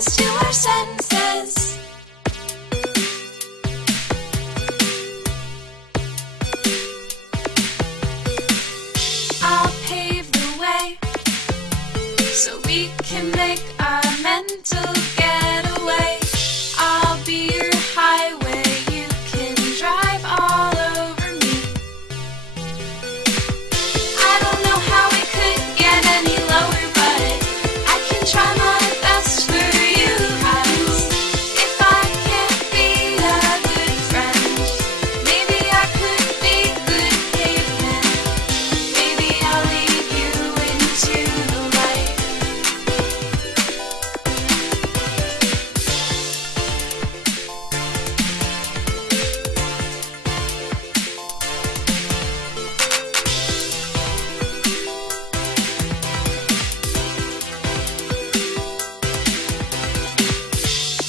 us to our senses. I'll pave the way so we can make our mental getaway. I'll be your highway, you can drive all over me. I don't know how we could get any lower, but I can try my best for you. 'Cause if I can't be a good friend, maybe I could be good caveman. Maybe I'll lead you into the light.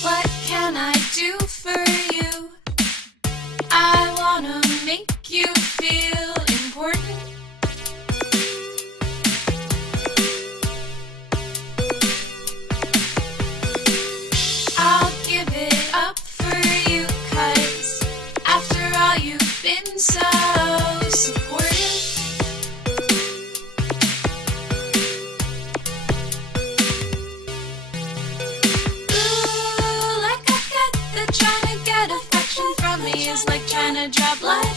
What can I do for you? I wanna make you feel important. I'll give it up for you, 'cause after all you've been so supportive. Ooh, like I get that trying to get affection from me is like trying to draw blood